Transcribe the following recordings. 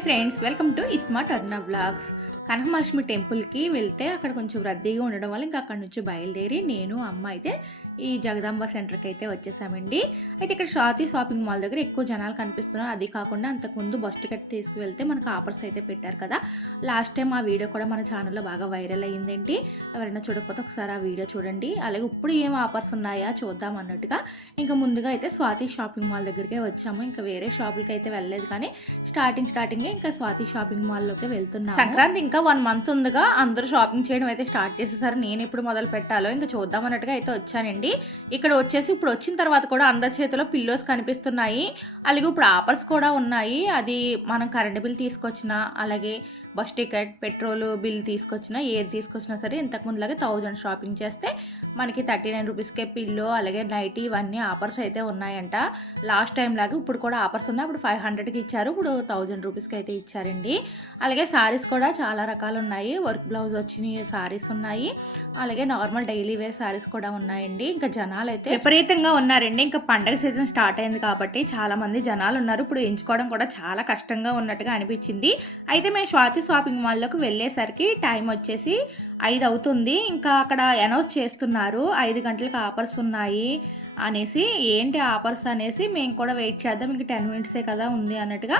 Hi friends welcome to Isma Arna vlogs. Kanakamahalakshmi టెంపుల్కి వెళ్తే అక్కడ కొంచెం రద్దీగా ఉండడం వల్ల ఇంకా అక్కడ నుంచి బయలుదేరి నేను అమ్మ అయితే ఈ జగదాంబ సెంటర్కి అయితే వచ్చేసామండి. అయితే ఇక్కడ స్వాతి షాపింగ్ మాల్ దగ్గర ఎక్కువ జనాలు కనిపిస్తున్నారు. అది కాకుండా అంతకుముందు బస్ టికెట్ తీసుకువెళ్తే మనకు ఆఫర్స్ అయితే పెట్టారు కదా. లాస్ట్ టైం ఆ వీడియో కూడా మన ఛానల్లో బాగా వైరల్ అయ్యిందేంటి? ఎవరైనా చూడకపోతే ఒకసారి ఆ వీడియో చూడండి. అలాగే ఇప్పుడు ఏం ఆఫర్స్ ఉన్నాయా చూద్దాం అన్నట్టుగా. ఇంకా ముందుగా అయితే స్వాతి షాపింగ్ మాల్ దగ్గరికే వచ్చాము. ఇంకా వేరే షాపులకి అయితే వెళ్ళలేదు కానీ స్టార్టింగ్ స్టార్టింగ్ ఇంకా స్వాతి షాపింగ్ మాల్లోకి వెళ్తున్నాం సంక్రాంతి ఇంకా వన్ మంత్ ఉందిగా. అందరూ షాపింగ్ చేయడం అయితే స్టార్ట్ చేసేసారు. నేను ఎప్పుడు మొదలు పెట్టాలో ఇంకా చూద్దాం అన్నట్టుగా అయితే వచ్చానండి. ఇక్కడ వచ్చేసి ఇప్పుడు వచ్చిన తర్వాత కూడా అందరి చేతిలో పిల్లోస్ కనిపిస్తున్నాయి. అలాగే ఇప్పుడు ఆఫర్స్ కూడా ఉన్నాయి. అది మనం కరెంట్ బిల్ తీసుకొచ్చిన అలాగే బస్ టికెట్ పెట్రోల్ బిల్ తీసుకొచ్చినా ఏది తీసుకొచ్చినా సరే ఇంతకుముందులాగే థౌజండ్ షాపింగ్ చేస్తే మనకి థర్టీ నైన్ రూపీస్కే పిల్లో అలాగే నైటీ ఇవన్నీ ఆఫర్స్ అయితే ఉన్నాయంట. లాస్ట్ టైం లాగా ఇప్పుడు కూడా ఆఫర్స్ ఉన్నాయి. ఇప్పుడు ఫైవ్ హండ్రెడ్కి ఇచ్చారు. ఇప్పుడు థౌజండ్ రూపీస్కి అయితే ఇచ్చారండి. అలాగే సారీస్ కూడా చాలా రకాలు ఉన్నాయి. వర్క్ బ్లౌజ్ వచ్చిన సారీస్ ఉన్నాయి. అలాగే నార్మల్ డైలీ వేర్ సారీస్ కూడా ఉన్నాయండి. ఇంకా జనాలు అయితే విపరీతంగా ఉన్నారండి. ఇంకా పండగ సీజన్ స్టార్ట్ అయింది కాబట్టి చాలామంది జనాలు ఉన్నారు. ఇప్పుడు ఎంచుకోవడం కూడా చాలా కష్టంగా ఉన్నట్టుగా అనిపించింది. అయితే మేము స్వాతి షాపింగ్ మాల్లోకి వెళ్ళేసరికి టైం వచ్చేసి ఐదు అవుతుంది. ఇంకా అక్కడ అనౌన్స్ చేస్తున్నారు ఐదు గంటలకు ఆఫర్స్ ఉన్నాయి అనేసి. ఏంటి ఆఫర్స్ అనేసి మేము కూడా వెయిట్ చేద్దాం ఇంక టెన్ మినిట్సే కదా ఉంది అన్నట్టుగా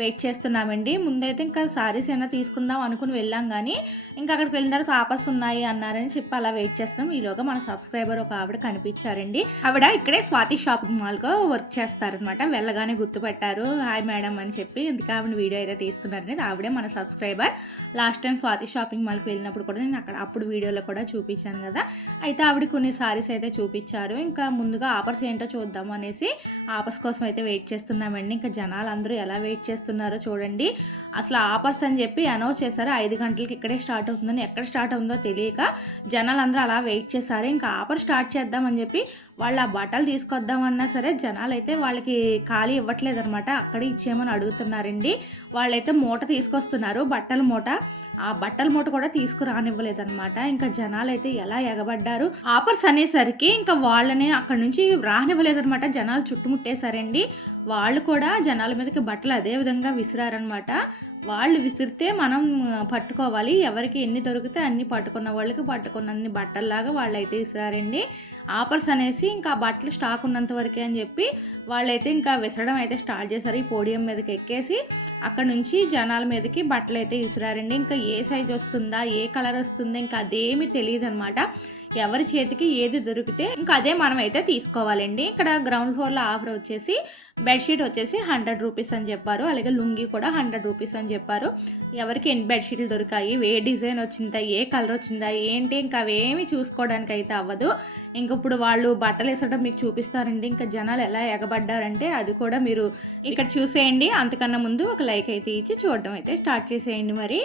వెయిట్ చేస్తున్నామండి. ముందైతే ఇంకా సారీస్ ఏమైనా తీసుకుందాం అనుకుని వెళ్ళాం కానీ ఇంకా అక్కడికి వెళ్ళిన తర్వాత ఆఫర్స్ ఉన్నాయి అన్నారని చెప్పి అలా వెయిట్ చేస్తాం ఈలోగా మన సబ్స్క్రైబర్ ఒక ఆవిడ కనిపించారండి. ఆవిడ ఇక్కడే స్వాతి షాపింగ్ మాల్గా వర్క్ చేస్తారనమాట వెళ్ళగానే గుర్తుపెట్టారు. హాయ్ మేడం అని చెప్పి ఎందుకు ఆవిడ వీడియో అయితే తీస్తున్నారనేది ఆవిడే మన subscriber. Last time Swathi shopping మాల్కి వెళ్ళినప్పుడు కూడా నేను అక్కడ అప్పుడు వీడియోలో కూడా చూపించాను కదా. అయితే ఆవిడ కొన్ని సారీస్ అయితే చూపించారు. ఇంకా ముందుగా ఆఫర్స్ ఏంటో చూద్దాం అనేసి ఆఫర్స్ కోసం అయితే వెయిట్ చేస్తున్నామండి. ఇంకా జనాలు అందరూ ఎలా వెయిట్ చేస్తున్నారో చూడండి. అసలు ఆఫర్స్ అని చెప్పి అనౌన్స్ చేశారు ఐదు గంటలకి ఇక్కడే స్టార్ట్ అవుతుందని. ఎక్కడ స్టార్ట్ అవుతుందో తెలియక జనాలు అందరూ అలా వెయిట్ చేశారు. ఇంకా ఆఫర్ స్టార్ట్ చేద్దామని చెప్పి వాళ్ళు ఆ బట్టలు తీసుకొద్దామన్నా సరే జనాలు అయితే వాళ్ళకి ఖాళీ ఇవ్వట్లేదు అనమాట అక్కడే ఇచ్చేయమని అడుగుతున్నారండి. వాళ్ళైతే మూట తీసుకొస్తున్నారు. బట్టల మూట. ఆ బట్టల మూట కూడా తీసుకురానివ్వలేదన్నమాట. ఇంకా జనాలు అయితే ఎలా ఎగబడ్డారు? ఆఫర్స్ అనేసరికి ఇంకా వాళ్ళని అక్కడ నుంచి రానివ్వలేదన్నమాట. జనాలు చుట్టుముట్టేశారండి. వాళ్ళు కూడా జనాల మీదకి బట్టలు అదే విధంగా విసిరారనమాట వాళ్ళు విసిరితే మనం పట్టుకోవాలి. ఎవరికి ఎన్ని దొరికితే అన్ని పట్టుకున్న వాళ్ళకి పట్టుకున్నన్ని బట్టల్లాగా వాళ్ళు అయితే విసిరారండి. ఆఫర్స్ అనేసి ఇంకా బట్టలు స్టాక్ ఉన్నంత వరకే అని చెప్పి వాళ్ళైతే ఇంకా విసరడం అయితే స్టార్ట్ చేశారు. ఈ పోడియం మీదకి ఎక్కేసి అక్కడ నుంచి జనాల మీదకి బట్టలు అయితే విసిరారండి. ఇంకా ఏ సైజ్ వస్తుందా ఏ కలర్ వస్తుందా ఇంకా అదేమీ తెలియదు అనమాట ఎవరి చేతికి ఏది దొరికితే ఇంకా అదే మనం అయితే తీసుకోవాలండి. ఇక్కడ గ్రౌండ్ ఫ్లోర్లో ఆఫర్ వచ్చేసి బెడ్షీట్ వచ్చేసి హండ్రెడ్ రూపీస్ అని చెప్పారు. అలాగే లుంగి కూడా హండ్రెడ్ రూపీస్ అని చెప్పారు. ఎవరికి ఎన్ని బెడ్షీట్లు దొరికాయి ఏ డిజైన్ వచ్చిందా ఏ కలర్ వచ్చిందా ఏంటి ఇంకా అవేమి చూసుకోవడానికి అయితే అవ్వదు. ఇంక ఇప్పుడు వాళ్ళు బట్టలు వేసడం మీకు చూపిస్తారండి. ఇంకా జనాలు ఎలా ఎగబడ్డారంటే అది కూడా మీరు ఇక్కడ చూసేయండి. అంతకన్నా ముందు ఒక లైక్ అయితే ఇచ్చి చూడడం అయితే స్టార్ట్ చేసేయండి మరి.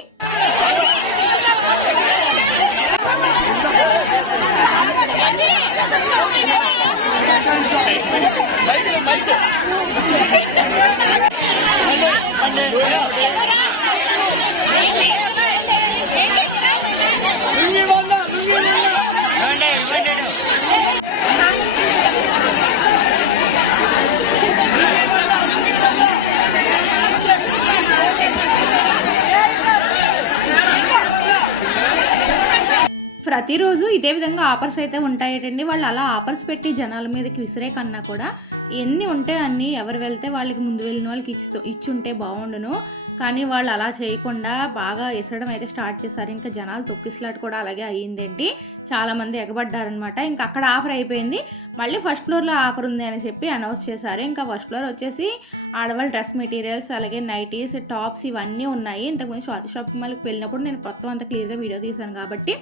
ప్రతిరోజు ఇదే విధంగా ఆఫర్స్ అయితే ఉంటాయటండి. వాళ్ళు అలా ఆఫర్స్ పెట్టి జనాల మీదకి విసిరే కన్నా కూడా ఎన్ని ఉంటే అన్నీ ఎవరు వెళ్తే వాళ్ళకి ముందు వెళ్ళిన వాళ్ళకి ఇచ్చి ఇచ్చి ఉంటే బాగుండును. కానీ వాళ్ళు అలా చేయకుండా బాగా ఎసడం అయితే స్టార్ట్ చేశారు. ఇంకా జనాలు తొక్కిసలాట్ కూడా అలాగే అయ్యిందేంటి? చాలామంది ఎగబడ్డారనమాట ఇంకా అక్కడ ఆఫర్ అయిపోయింది. మళ్ళీ ఫస్ట్ ఫ్లోర్లో ఆఫర్ ఉంది అని చెప్పి అనౌన్స్ చేశారు. ఇంకా ఫస్ట్ ఫ్లోర్ వచ్చేసి ఆడవాళ్ళ డ్రెస్ మెటీరియల్స్ అలాగే నైటీస్ టాప్స్ ఇవన్నీ ఉన్నాయి. ఇంతకుముందు స్వాతి షాపింగ్ మాల్కి వెళ్ళినప్పుడు నేను మొత్తం అంత క్లియర్గా వీడియో తీశాను కాబట్టి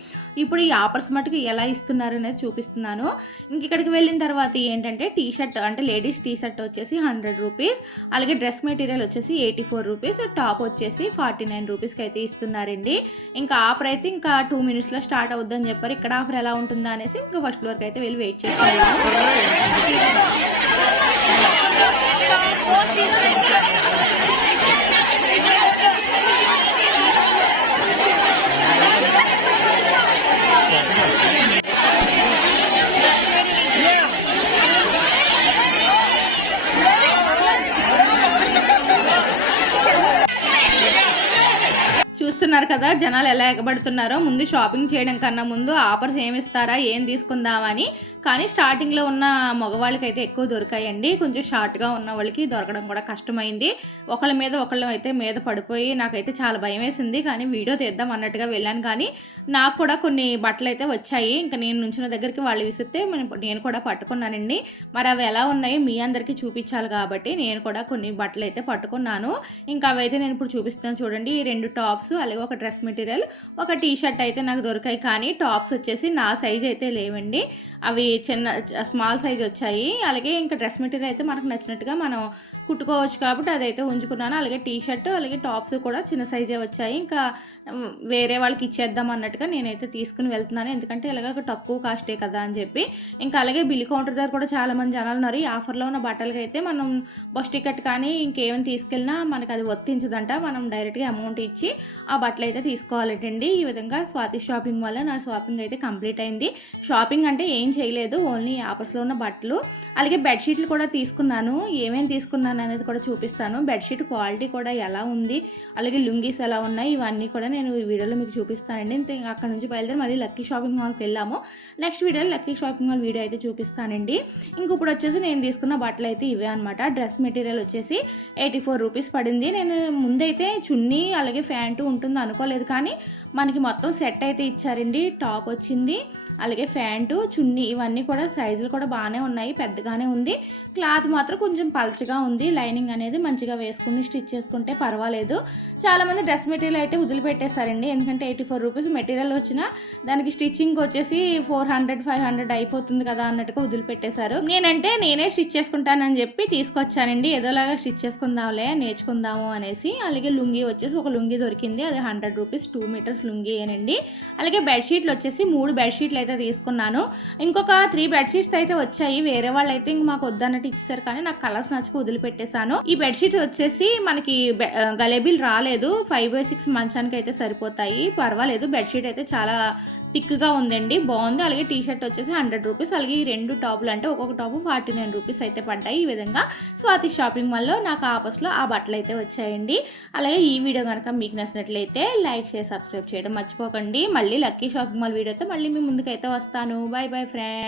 ఇప్పుడు ఈ ఆఫర్స్ మటుకు ఎలా ఇస్తున్నారు అనేది చూపిస్తున్నాను. ఇంక ఇక్కడికి వెళ్ళిన తర్వాత ఏంటంటే టీ షర్ట్ అంటే లేడీస్ టీ షర్ట్ వచ్చేసి హండ్రెడ్ రూపీస్ అలాగే డ్రెస్ మెటీరియల్ వచ్చేసి ఎయిటీ ఫోర్ రూపీస్ టాప్ వచ్చేసి ఫార్టీ నైన్ రూపీస్కి అయితే ఇస్తున్నారండి. ఇంకా ఆఫర్ అయితే ఇంకా టూ మినిట్స్లో స్టార్ట్ అవుద్దని చెప్పారు. ఇక్కడ ఆఫర్ ఎలా ఉంటుందా అనేసి ఇంకా ఫస్ట్ ఫ్లోర్కి అయితే వెళ్ళి వెయిట్ చేస్తున్నాను కదా జనాలు ఎలా ఎగబడుతున్నారో ముందు షాపింగ్ చేయడం కన్నా ముందు ఆఫర్స్ ఏమి ఇస్తారా ఏం తీసుకుందామని. కానీ స్టార్టింగ్లో ఉన్న మగవాళ్ళకి అయితే ఎక్కువ దొరికాయండి. కొంచెం షార్ట్గా ఉన్న వాళ్ళకి దొరకడం కూడా కష్టమైంది. ఒకళ్ళ మీద ఒకళ్ళు అయితే మీద పడిపోయి నాకైతే చాలా భయం వేసింది. కానీ వీడియో తీద్దాం అన్నట్టుగా వెళ్ళాను. కానీ నాకు కూడా కొన్ని బట్టలు అయితే వచ్చాయి. ఇంకా నేను నుంచిన దగ్గరికి వాళ్ళు విసిస్తే నేను కూడా పట్టుకున్నానండి. మరి అవి ఎలా ఉన్నాయి మీ అందరికీ చూపించాలి కాబట్టి నేను కూడా కొన్ని బట్టలు అయితే పట్టుకున్నాను. ఇంకా అవైతే నేను ఇప్పుడు చూపిస్తాను చూడండి. ఈ రెండు టాప్స్ అలాగే ఒక డ్రెస్ మెటీరియల్ ఒక టీ షర్ట్ అయితే నాకు దొరికాయి. కానీ టాప్స్ వచ్చేసి నా సైజ్ అయితే లేవండి. అవి చిన్న స్మాల్ సైజ్ వచ్చాయి. అలాగే ఇంకా డ్రెస్ మెటీరియల్ అయితే మనకు నచ్చినట్టుగా మనం కుట్టుకోవచ్చు కాబట్టి అదైతే ఉంచుకున్నాను. అలాగే టీ షర్ట్ అలాగే టాప్స్ కూడా చిన్న సైజే వచ్చాయి. ఇంకా వేరే వాళ్ళకి ఇచ్చేద్దాం అన్నట్టుగా నేనైతే తీసుకుని వెళ్తున్నాను. ఎందుకంటే ఇలాగ తక్కువ కాస్టే కదా అని చెప్పి. ఇంకా అలాగే బిల్ కౌంటర్ దగ్గర కూడా చాలామంది జనాలు ఉన్నారు. ఈ ఆఫర్లో ఉన్న బట్టలకి అయితే మనం బస్ టికెట్ కానీ ఇంకేమైనా తీసుకెళ్ళినా మనకు అది వర్తించదంట. మనం డైరెక్ట్గా అమౌంట్ ఇచ్చి ఆ బట్టలు అయితే తీసుకోవాలంటండి. ఈ విధంగా స్వాతి షాపింగ్ వల్ల నా షాపింగ్ అయితే కంప్లీట్ అయింది. షాపింగ్ అంటే ఏం చేయలేదు. ఓన్లీ ఆఫర్స్లో ఉన్న బట్టలు. అలాగే బెడ్షీట్లు కూడా తీసుకున్నాను. ఏమేమి తీసుకున్నాను? అనేది కూడా చూపిస్తాను. బెడ్షీట్ క్వాలిటీ కూడా ఎలా ఉంది అలాగే లుంగీస్ ఎలా ఉన్నాయి ఇవన్నీ కూడా నేను ఈ వీడియోలో మీకు చూపిస్తానండి. అక్కడ నుంచి బయలుదేరి మళ్ళీ లక్కీ షాపింగ్ మాల్కి వెళ్ళాము. నెక్స్ట్ వీడియోలో లక్కీ షాపింగ్ మాల్ వీడియో అయితే చూపిస్తానండి. ఇంకొప్పుడు వచ్చేసి నేను తీసుకున్న బట్టలు అయితే ఇవే అనమాట డ్రెస్ మెటీరియల్ వచ్చేసి ఎయిటీ ఫోర్ రూపీస్ పడింది. నేను ముందైతే చున్నీ అలాగే ప్యాంటు ఉంటుంది అనుకోలేదు కానీ మనకి మొత్తం సెట్ అయితే ఇచ్చారండి. టాప్ వచ్చింది. అలాగే ప్యాంటు చున్నీ ఇవన్నీ కూడా సైజులు కూడా బాగానే ఉన్నాయి. పెద్దగానే ఉంది. క్లాత్ మాత్రం కొంచెం పల్చగా ఉంది. లైనింగ్ అనేది మంచిగా వేసుకుని స్టిచ్ చేసుకుంటే పర్వాలేదు. చాలామంది డ్రెస్ మెటీరియల్ అయితే వదిలిపెట్టేశారండి. ఎందుకంటే ఎయిటీ ఫోర్ రూపీస్ మెటీరియల్ వచ్చిన దానికి స్టిచ్చింగ్ వచ్చేసి ఫోర్ హండ్రెడ్ ఫైవ్ హండ్రెడ్ అయిపోతుంది కదా అన్నట్టుగా వదిలిపెట్టేశారు. నేనంటే నేనే స్టిచ్ చేసుకుంటానని చెప్పి తీసుకొచ్చానండి. ఏదోలాగా స్టిచ్ చేసుకుందాంలే నేర్చుకుందాము అనేసి. అలాగే లుంగి వచ్చేసి ఒక లుంగి దొరికింది. అది hundred rupees two metres lungi అలాగే బెడ్షీట్లు వచ్చేసి మూడు బెడ్షీట్లు అయితే తీసుకున్నాను. ఇంకొక త్రీ బెడ్షీట్స్ అయితే వచ్చాయి. వేరే వాళ్ళు అయితే ఇంక మాకు వద్దన్నట్టు ఇచ్చారు కానీ నాకు కలర్స్ నచ్చక వదిలిపెట్టేశాను. ఈ బెడ్షీట్ వచ్చేసి మనకి గలేబీలు రాలేదు. ఫైవ్ బై సిక్స్ మంచానికి అయితే సరిపోతాయి. పర్వాలేదు. బెడ్షీట్ అయితే చాలా థిక్గా ఉందండి. బాగుంది. అలాగే టీ షర్ట్ వచ్చేసి హండ్రెడ్ రూపీస్. అలాగే ఈ రెండు టాపులు అంటే ఒక్కొక్క టాపు ఫార్టీ నైన్ రూపీస్ అయితే పడ్డాయి. ఈ విధంగా స్వాతి షాపింగ్ మాల్లో నాకు ఆపస్లో ఆ బట్టలు అయితే వచ్చాయండి. అలాగే ఈ వీడియో కనుక మీకు నచ్చినట్లయితే లైక్ చేసి సబ్స్క్రైబ్ చేయడం మర్చిపోకండి. మళ్ళీ లక్కీ షాపింగ్ మాల్ వీడియోతో మళ్ళీ మీ ముందుకైతే వస్తాను. Bye boy friend